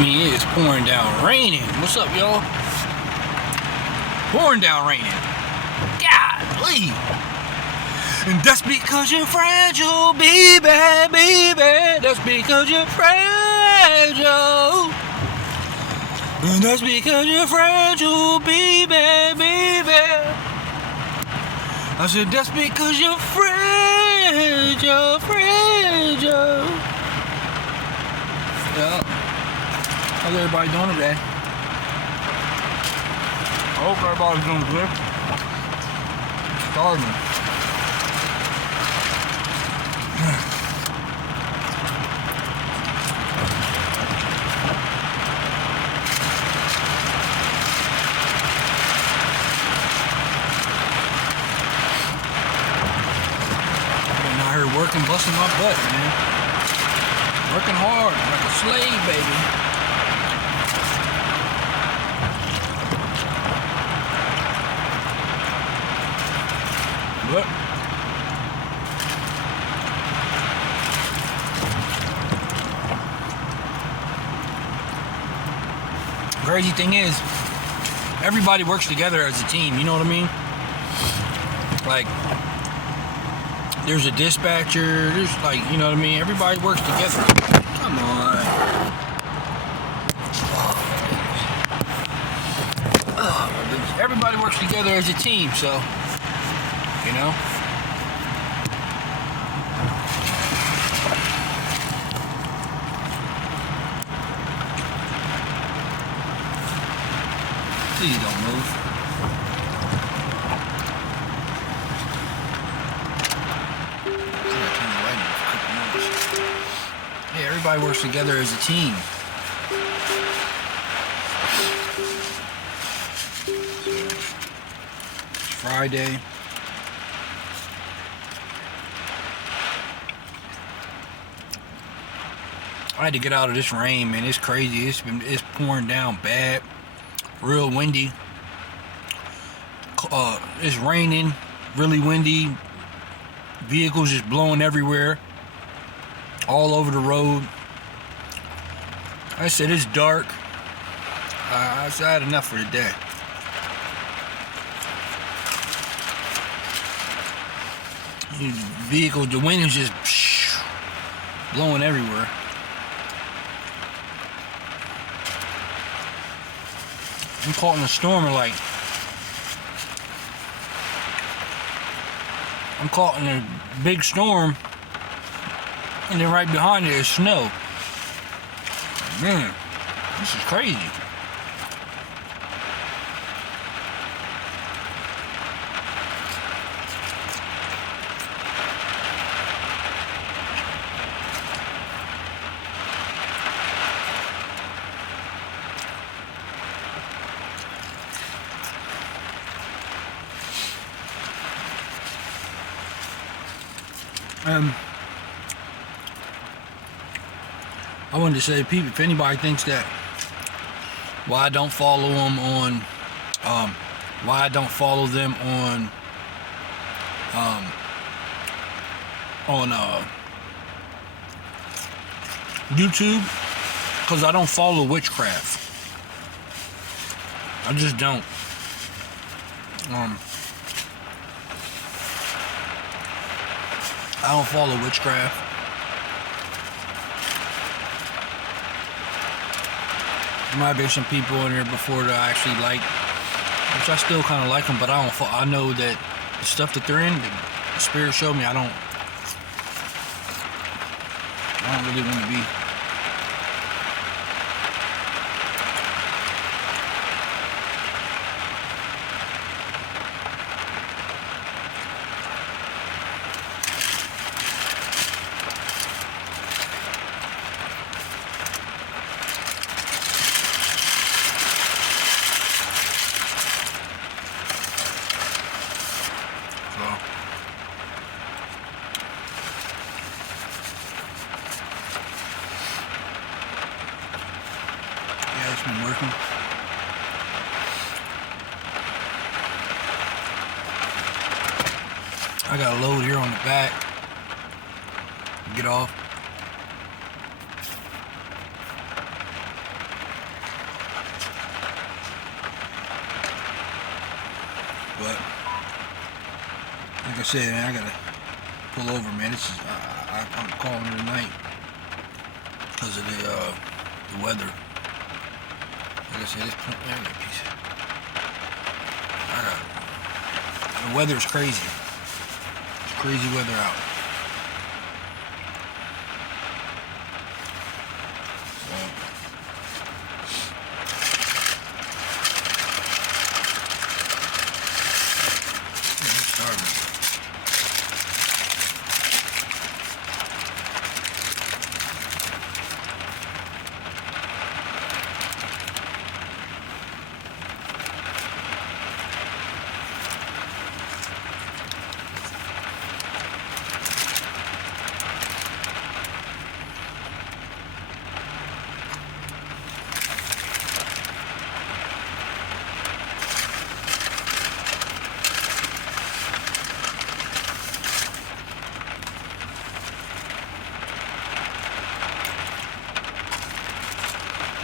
mean, it's pouring down raining. What's up, y'all? Pouring down raining. Golly. And that's because you're fragile, baby, baby. That's because you're fragile. And that's because you're fragile, baby, baby. I said, that's because you're fragile, fragile. Yeah. How's everybody doing today? I hope everybody's doing good. It's starving. Been out here working, busting my butt, man. Working hard, like a slave, baby. But crazy thing is, everybody works together as a team, you know what I mean? Like, there's a dispatcher, there's like, you know what I mean? Everybody works together. Come on. Everybody works together as a team, so, you know? Please don't move. Yeah, everybody works together as a team. It's Friday. I had to get out of this rain, man. It's crazy. It's pouring down bad. Real windy. It's raining. Really windy. Vehicles just blowing everywhere. All over the road. I said it's dark. I had enough for the day. These vehicles, the wind is just blowing everywhere. I'm caught in a storm, or like I'm caught in a big storm, and then right behind it is snow. Man, this is crazy. I wanted to say, people, if anybody thinks that why I don't follow them on, YouTube, because I don't follow witchcraft. I just don't. I don't follow witchcraft. There might be some people in there before that I actually like, which I still kind of like them, but I know that the stuff that they're in, the spirit showed me I don't really want to be. Been working. I got a load here on the back. Get off. said, man, I gotta pull over, man. This is I'm calling it a night because of the weather. Like I said, this piece. The weather's crazy. It's crazy weather out.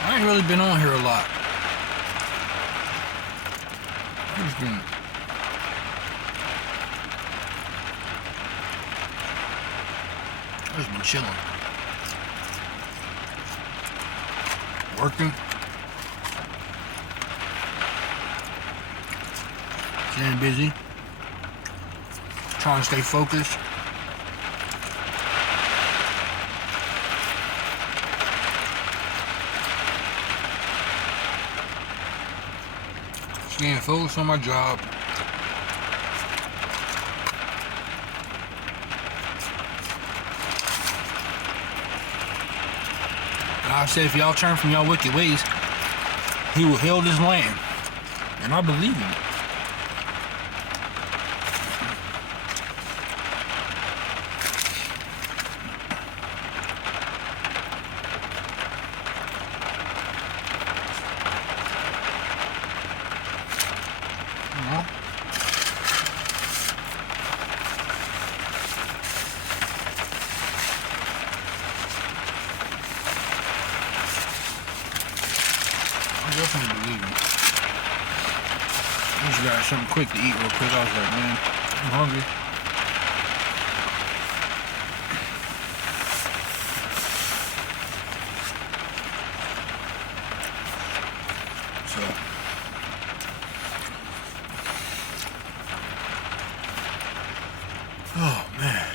I ain't really been on here a lot. I've just been chilling. Working. Staying busy. Trying to stay focused. Staying focused on my job. God said if y'all turn from y'all wicked ways, He will heal this land. And I believe Him. I definitely believe Him. I just got something quick to eat real quick. I was like, man, I'm hungry. So, oh man.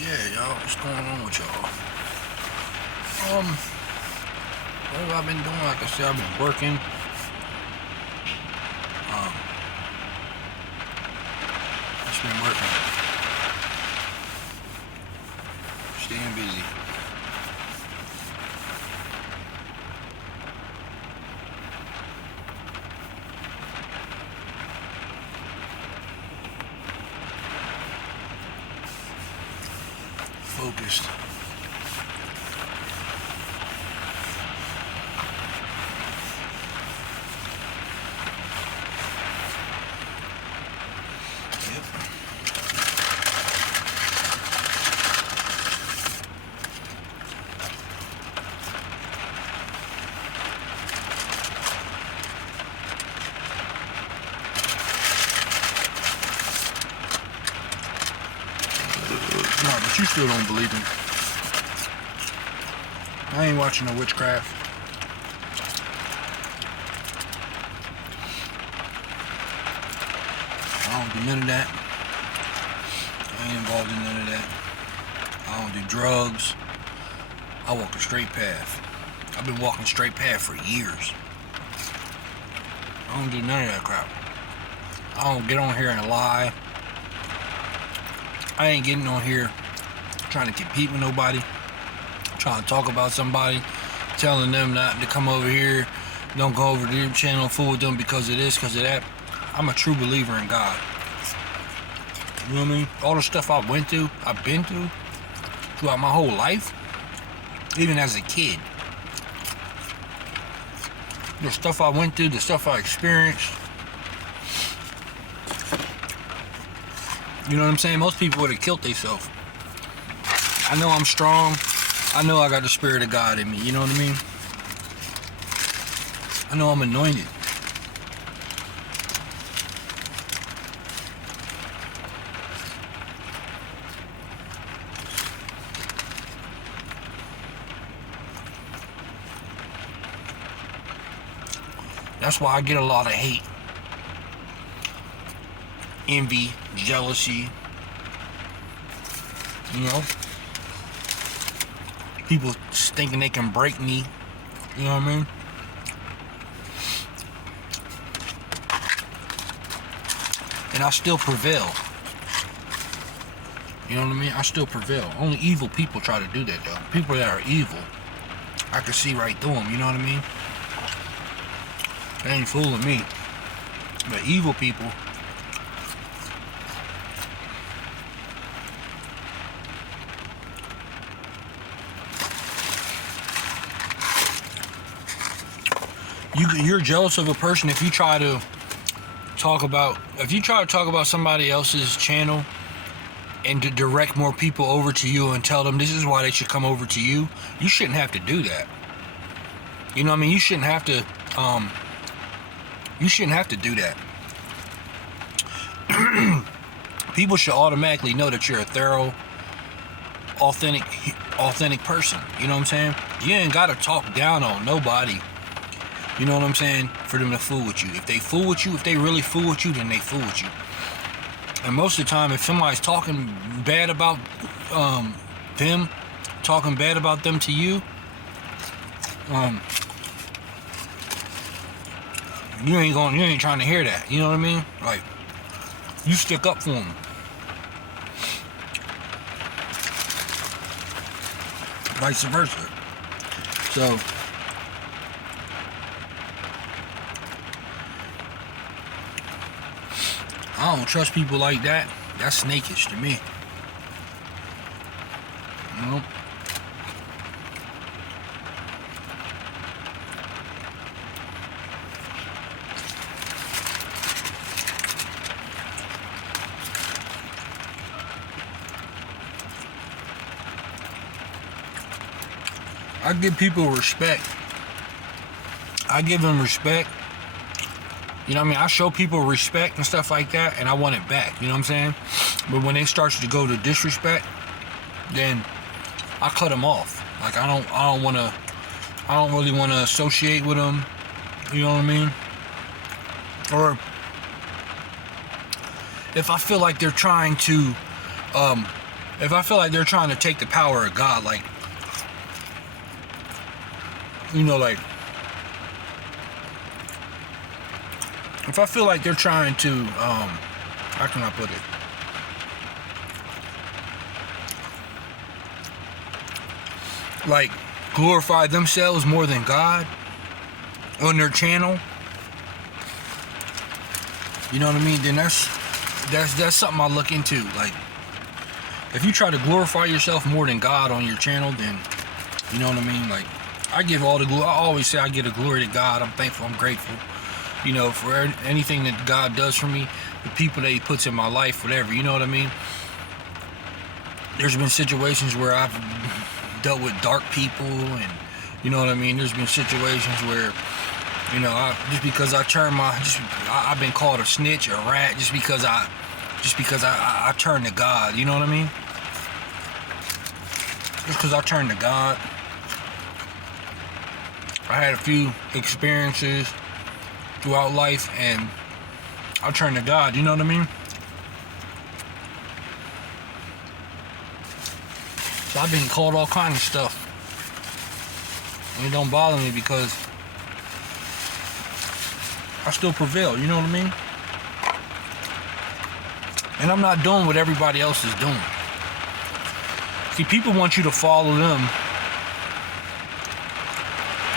Yeah, y'all, what's going on with y'all? What have I been doing? Like I said, I've been working. Just been working. Staying busy. Focused. No, but you still don't believe me. I ain't watching no witchcraft. I don't do none of that. I ain't involved in none of that. I don't do drugs. I walk a straight path. I've been walking a straight path for years. I don't do none of that crap. I don't get on here and lie. I ain't getting on here trying to compete with nobody, trying to talk about somebody, telling them not to come over here, don't go over to your channel, fool with them because of this, because of that. I'm a true believer in God. You know what I mean? All the stuff I've been through throughout my whole life, even as a kid. The stuff I went through, the stuff I experienced, You know what I'm saying? Most people would have killed themselves. I know I'm strong. I know I got the Spirit of God in me. You know what I mean? I know I'm anointed. That's why I get a lot of hate, envy, jealousy. You know? People thinking they can break me. You know what I mean? And I still prevail. You know what I mean? I still prevail. Only evil people try to do that, though. People that are evil, I can see right through them. You know what I mean? They ain't fooling me. But evil people, you're jealous of a person if you try to talk about somebody else's channel and to direct more people over to you and tell them this is why they should come over to you. You shouldn't have to do that. You know what I mean? You shouldn't have to do that. People should automatically know that you're a thorough, authentic person. You know what I'm saying? You ain't gotta talk down on nobody. You know what I'm saying? For them to fool with you. If they fool with you, if they really fool with you, then they fool with you. And most of the time, if somebody's talking bad about them, talking bad about them to you, you ain't trying to hear that. You know what I mean? Like, you stick up for them. Vice versa. So, I don't trust people like that. That's snakish to me. You know? I give people respect. I give them respect. You know what I mean? I show people respect and stuff like that, and I want it back. You know what I'm saying? But when it starts to go to disrespect, then I cut them off. Like, I don't really want to associate with them. You know what I mean? Or if I feel like they're trying to, take the power of God, like, you know, like, if I feel like they're trying to, how can I put it? Like, glorify themselves more than God on their channel. You know what I mean? Then that's something I look into. Like, if you try to glorify yourself more than God on your channel, then, you know what I mean? Like, I give all the glory. I always say I give the glory to God. I'm thankful. I'm grateful. You know, for anything that God does for me, the people that He puts in my life, whatever. You know what I mean? There's been situations where I've dealt with dark people, and you know what I mean. There's been situations where, you know, I've been called a snitch, a rat, just because I turned to God. You know what I mean? Just because I turned to God. I had a few experiences throughout life, and I turned to God. You know what I mean? So I've been called all kinds of stuff. And it don't bother me because I still prevail. You know what I mean? And I'm not doing what everybody else is doing. See, people want you to follow them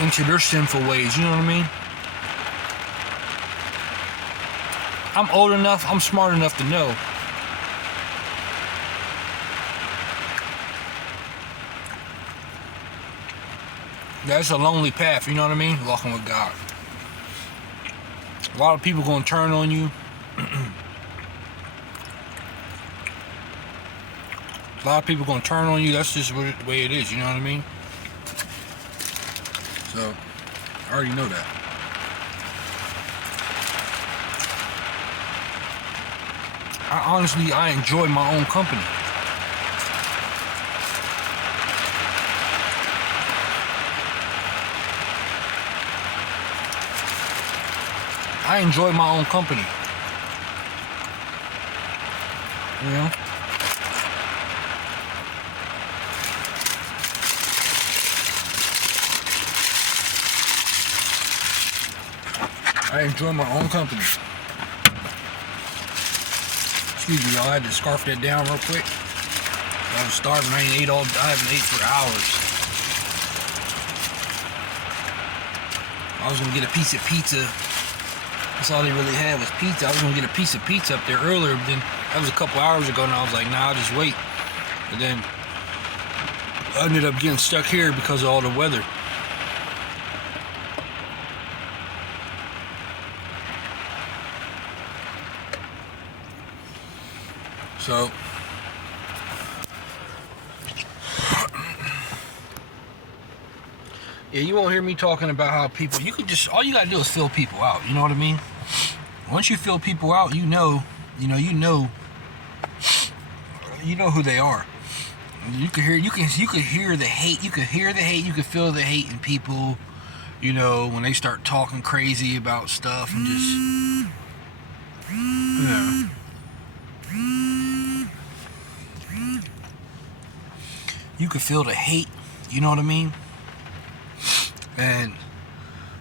into their sinful ways. You know what I mean? I'm old enough, I'm smart enough to know that's a lonely path, you know what I mean? Walking with God. A lot of people gonna turn on you. A lot of people gonna turn on you. That's just the way it is. You know what I mean? So, I already know that. I enjoy my own company. I enjoy my own company. You know? I enjoy my own company. Excuse me, y'all. I had to scarf that down real quick. I was starving. I haven't ate for hours. I was gonna get a piece of pizza. That's all they really had was pizza. I was gonna get a piece of pizza up there earlier, but then that was a couple hours ago, and I was like, nah, I'll just wait. But then I ended up getting stuck here because of all the weather. So yeah, you won't hear me talking about how people, all you gotta do is fill people out, you know what I mean? Once you fill people out, you know who they are. You can hear the hate, you can feel the hate in people, you know, when they start talking crazy about stuff and just, yeah. You can feel the hate, you know what I mean? And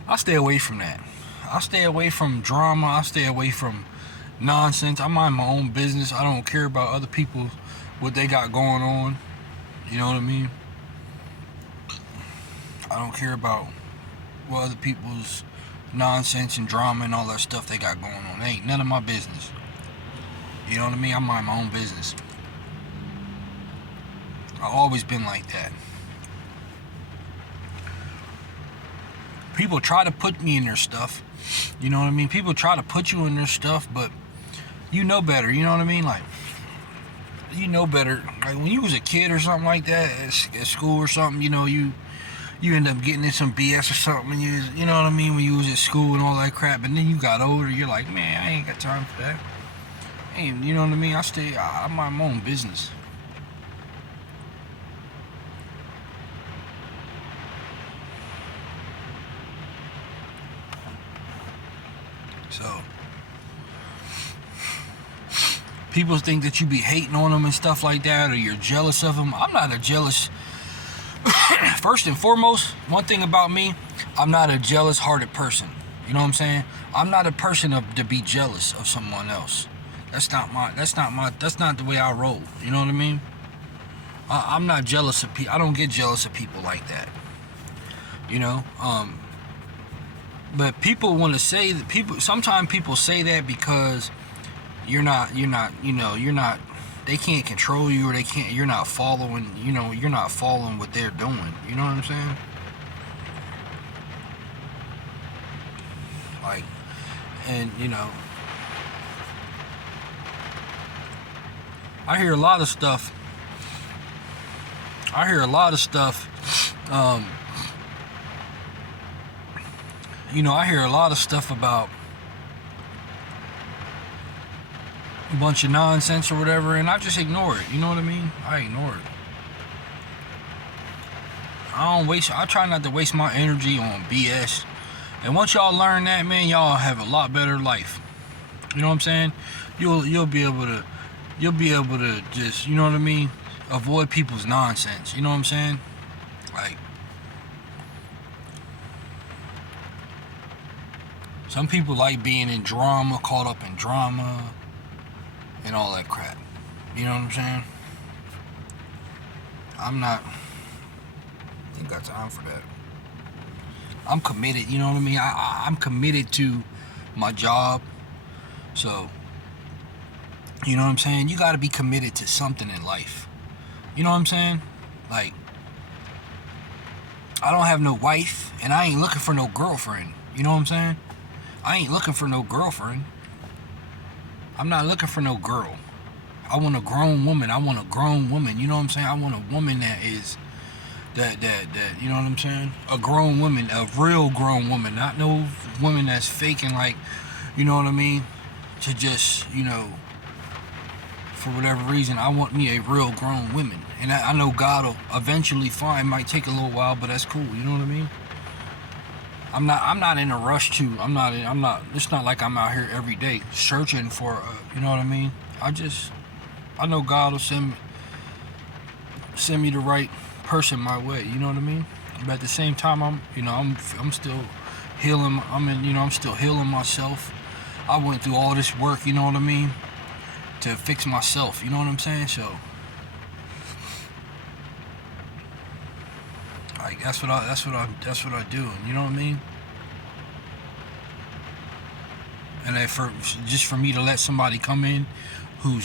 I stay away from that. I stay away from drama. I stay away from nonsense. I mind my own business. I don't care about other people, what they got going on. You know what I mean? I don't care about what other people's nonsense and drama and all that stuff they got going on. It ain't none of my business. You know what I mean? I mind my own business. I've always been like that. People try to put me in their stuff. You know what I mean? People try to put you in their stuff, but you know better. You know what I mean? Like, you know better. Like when you was a kid or something like that at school or something, you know, you end up getting in some BS or something. And you know what I mean? When you was at school and all that crap, and then you got older, you're like, man, I ain't got time for that. And you know what I mean? I mind my own business. So people think that you be hating on them and stuff like that, or you're jealous of them. I'm not a jealous. First and foremost, one thing about me, I'm not a jealous-hearted person. You know what I'm saying? I'm not a person to be jealous of someone else. That's not the way I roll. You know what I mean? I'm not jealous of people. I don't get jealous of people like that. You know? But people want to say that sometimes people say that because you're not, they can't control you, or you're not following what they're doing. You know what I'm saying? Like, and I hear a lot of stuff. I hear a lot of stuff about a bunch of nonsense or whatever, and I just ignore it. You know what I mean? I ignore it. I try not to waste my energy on BS. And once y'all learn that, man, y'all have a lot better life. You know what I'm saying? You'll be able to just, you know what I mean, avoid people's nonsense. You know what I'm saying? Like, some people like being in drama, caught up in drama and all that crap. You know what I'm saying? I ain't got time for that. I'm committed, you know what I mean? I'm committed to my job. So, you know what I'm saying? You gotta be committed to something in life. You know what I'm saying? Like, I don't have no wife, and I ain't looking for no girlfriend. You know what I'm saying? I ain't looking for no girlfriend. I'm not looking for no girl. I want a grown woman. I want a grown woman. You know what I'm saying? I want a woman that is that. You know what I'm saying? A grown woman, a real grown woman, not no woman that's faking like, you know what I mean? To just, for whatever reason, I want me a real grown woman, and I know God will eventually find. It might take a little while, but that's cool. You know what I mean? I'm not in a rush to. I'm not. It's not like I'm out here every day searching for. You know what I mean? I know God will send me the right person my way. You know what I mean? But at the same time, I'm still healing. I'm still healing myself. I went through all this work. You know what I mean? To fix myself. You know what I'm saying? So, like, that's what I do. You know what I mean? And for me to let somebody come in who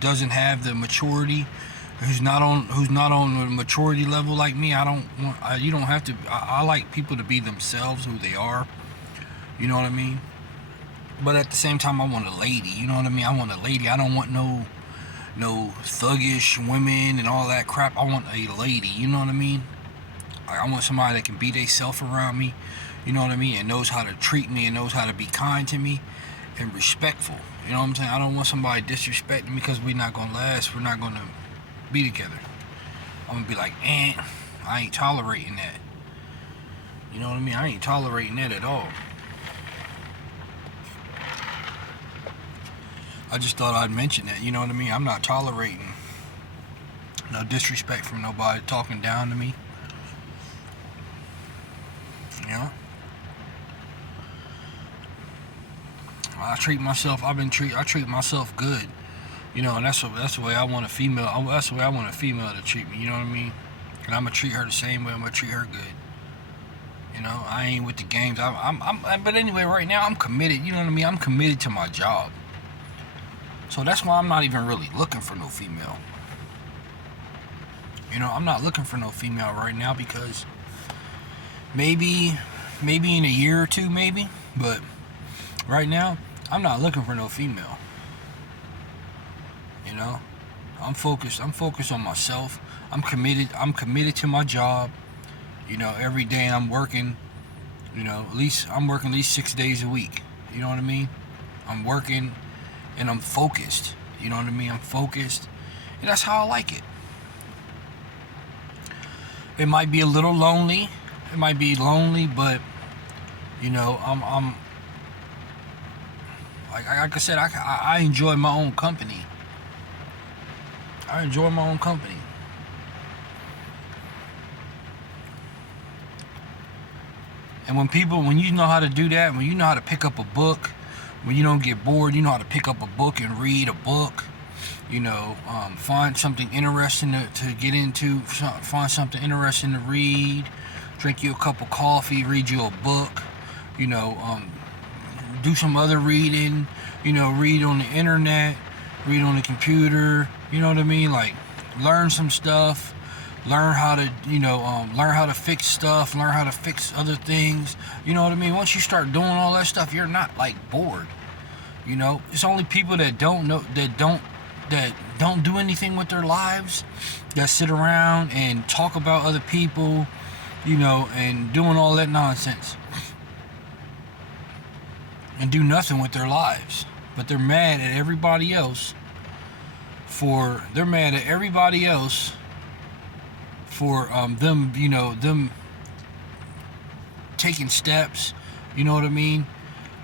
doesn't have the maturity, who's not on the maturity level like me, you don't have to. I like people to be themselves, who they are. You know what I mean? But at the same time, I want a lady. You know what I mean? I want a lady. I don't want no thuggish women and all that crap. I want a lady. You know what I mean? I want somebody that can be themselves around me. You know what I mean? And knows how to treat me and knows how to be kind to me and respectful. You know what I'm saying? I don't want somebody disrespecting me because we're not gonna last. We're not gonna be together. I'm gonna be like, I ain't tolerating that. You know what I mean? I ain't tolerating that at all. I just thought I'd mention that. You know what I mean? I'm not tolerating no disrespect from nobody talking down to me. You know? I treat myself good. You know, and that's the way I want a female. That's the way I want a female to treat me. You know what I mean? And I'm gonna treat her the same way I'm gonna treat her good. You know, I ain't with the games. But anyway, right now I'm committed. You know what I mean? I'm committed to my job. So that's why I'm not even really looking for no female. You know, I'm not looking for no female right now because maybe in a year or two, maybe. But right now, I'm not looking for no female. You know, I'm focused on myself. I'm committed to my job. You know, every day I'm working. You know, I'm working at least 6 days a week. You know what I mean? I'm working and I'm focused. You know what I mean? I'm focused, and that's how I like it. It might be a little lonely. It might be lonely, but you know, I'm like I said, I enjoy my own company. I enjoy my own company. And when you know how to do that, when you know how to pick up a book, when you don't get bored, you know how to pick up a book and read a book. You know, find something interesting to get into, find something interesting to read, drink you a cup of coffee, read you a book, you know, do some other reading, you know, read on the internet, read on the computer, you know what I mean? Like, learn some stuff, learn how to fix stuff, learn how to fix other things, you know what I mean? Once you start doing all that stuff, you're not, like, bored, you know? It's only people that don't do anything with their lives, that sit around and talk about other people, you know, and doing all that nonsense, and do nothing with their lives. But they're mad at everybody else for them taking steps, you know what I mean?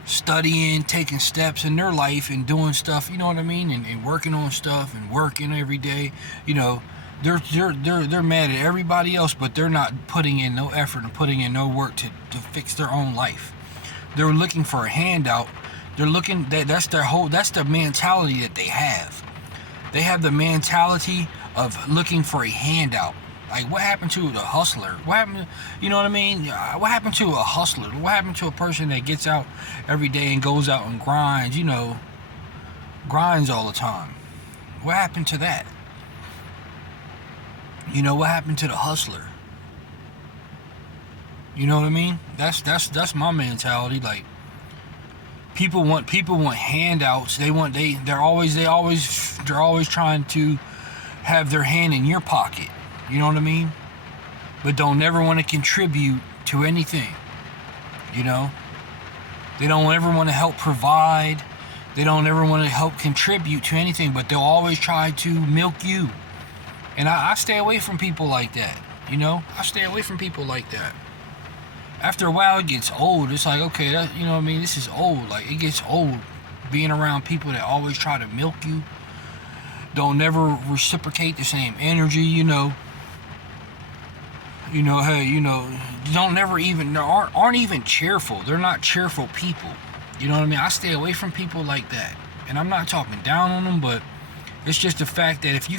Studying, taking steps in their life and doing stuff, you know what I mean? And working on stuff and working every day, you know. They're mad at everybody else, but they're not putting in no effort and putting in no work to fix their own life. They're looking for a handout. That's the mentality that they have. They have the mentality of looking for a handout. Like, what happened to the hustler? You know what I mean? What happened to a hustler? What happened to a person that gets out every day and goes out and grinds, you know, grinds all the time? What happened to that? You know, what happened to the hustler? You know what I mean? That's my mentality. Like, People want handouts. They're always trying to have their hand in your pocket. You know what I mean? But don't never want to contribute to anything. You know? They don't ever want to help provide. They don't ever want to help contribute to anything, but they'll always try to milk you. And I stay away from people like that. You know? I stay away from people like that. After a while, it gets old. It's like, okay, you know what I mean? This is old. Like, it gets old being around people that always try to milk you. Don't never reciprocate the same energy, you know. You know, hey, you know, don't never even, aren't even cheerful. They're not cheerful people. You know what I mean? I stay away from people like that. And I'm not talking down on them, but it's just the fact that if you